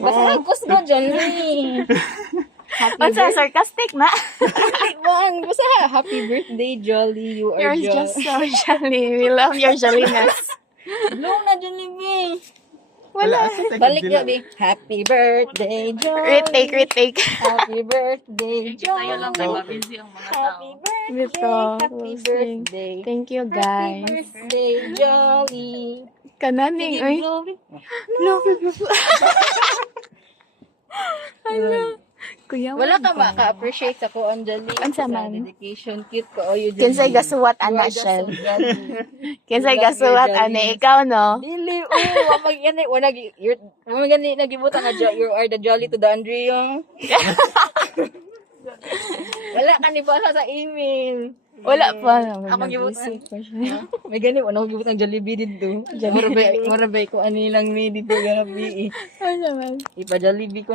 Basta kus mo, Johnny. Unsa sarcastic na? Bang, basta happy birthday, Jolly. You are You're just so jolly. We love your jolliness. Blow na, Jollibee. Wala. Balik na, Bi. Happy birthday, Jolly. Retake. Happy birthday, Jolly. Tayo lang tayo busy ang mga tao. Happy birthday, Dito, happy closing. birthday. Thank you, Happy guys. birthday, Jolly. Kananing, uy. Hello. Kuya, Wala ka ba ka-appreciate sa ko, Anjali? Unsa Sa man? dedication, cute ko. Oh, you Kinsay gasuwat ana siya. Kinsay gasuwat ani ikaw no? Dili, wag yan wala gani nagibutan nga you are the Jolly to the Andrea. Wala ka ni basa sa email. Wala pa. Ako gibutan. Nag-visit pa siya. May gani wala ko gibutan Jollibee dito. Marabay ko ani lang mi dito gabi. Ano man? Ipa Jollibee ko